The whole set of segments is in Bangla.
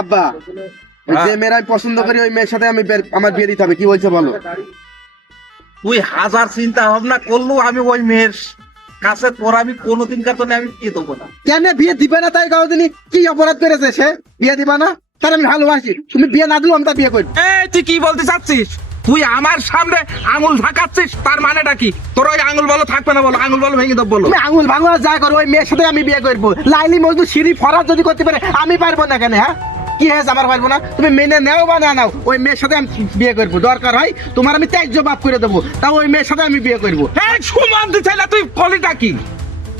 আব্বা যে মেয়ের আমি পছন্দ করি ওই মেয়ের সাথে আমি আমার বিয়ে দিতে হবে, কি বলছো বলো? তুই হাজার চিন্তা ভাবনা করলেও আমি ওই মেয়ের কাছে তোর আমি কোনোদিন কাছে আমি বিয়ে দেবো না। কেন বিয়ে দিবে না? তাই কাউ দিনই কি অপরাধ করেছে সে বিয়ে দিবা না? তার আমি ভালোবাসি, তুমি বিয়ে না দিলেও আমি তার বিয়ে করবো। এই তুই কি বলতে চাচ্ছিস? তুই আমার সামনে আঙুল ঢাকাচ্ছিস, তার মানেটা কি? তোর ওই আঙুল বলো থাকবে না, বলো আঙুল বলো ভেঙে দেবো বলো। তুমি আঙুল ভাঙো আর যা করো, ওই মেয়ের সাথে আমি বিয়ে করবো। লাইলি মজনু সিঁড়ি ফরাজ যদি করতে পারে আমি পারবো না কেন? হ্যাঁ কি হয়েছে আমার পারবো না? তুমি মেনে নেও বা না নাও, ওই মেয়ের সাথে আমি বিয়ে করবো। দরকার হয় তোমার আমি ত্যায্য বাপ করে দেবো, তাও ওই মেয়ের সাথে আমি বিয়ে করবো। এই সুমন্তি ছেলে তুই কলিটা কি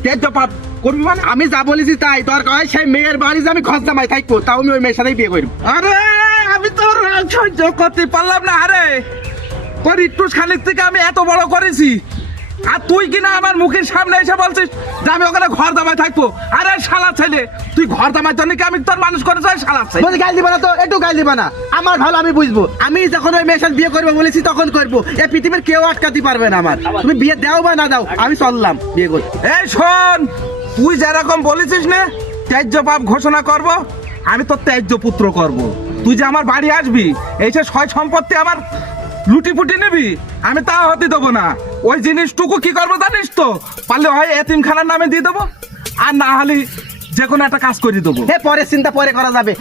তেজ পাপ করবি মানে? আমি যা বলেছি তাই। দরকার হয় সেই মেয়ের বাড়ি যে আমি খোঁজ জামাই থাকবো, তাও আমি ওই মেয়ের সাথেই বিয়ে করবো। আরে আমি তোর সহ্য করতে পারলাম না। আরে তোর একটু খানিক থেকে আমি এত বড় করেছি, আর তুই কিনা আমার মুখের সামনে এসে বলছিস যে আমি ওখানে ঘর দামায় থাকবো। আরে শালা ছেলে, তুই ঘর দামার জন্য কি আমি তোর মানুষ করে চাই? শালা ছেলে বলছি গাল দিবা না তো, একটু গাল দিবা না। আমার ভালো আমি বুঝবো। আমি যখন ওই মেয়ের সাথে বিয়ে করবো বলেছি তখন করবো। এই পৃথিবীর কেউ আটকাতে পারবে না আমার। তুমি বিয়ে দাও বা না দাও, আমি চললাম বিয়ে করতে। এই শোন, তুই যেরকম বলেছিস না ত্যায্য পাপ ঘোষণা করব, আমি তোর ত্যায্য পুত্র করব। তুই যে আমার বাড়ি আসবি, এই যে সয় সম্পত্তি আমার লুটি ফুটি নিবি, আমি তা হতে দেবো না। ওই জিনিসটুকু কি করবো জানিস তো? পারলে হয় এতিমখানার নামে দিয়ে দেবো, আর না হলে যে কোনো একটা কাজ করে দেবো। হে পরে চিন্তা পরে করা যাবে।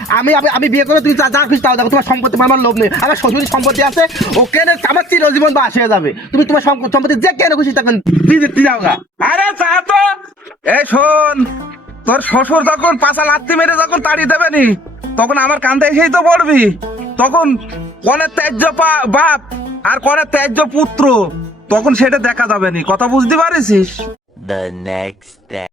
আমি বিয়ে করে তুমি যা খুশি তাও দেখো। তোমার সম্পত্তি আমার লোভ নেই। আমার শ্বশুরের সম্পত্তি আছে, ওকে আমার চিরজীবন বা আসে যাবে। তুমি তোমার সম্পত্তি যে কেন খুশি তখন দিয়ে যাও গা। আরে চা তো। এই শোন, তোর শ্বশুর যখন পাশা লাত্তি মেরে যখন তাড়ি দেবে নি, তখন আমার কান্দে এসেই তো পড়বি। তখন কনে ত্যায্য বাপ আর কনে ত্যায্য পুত্র, তখন সেটা দেখা যাবে নি। কথা বুঝতে পারিস? The next day.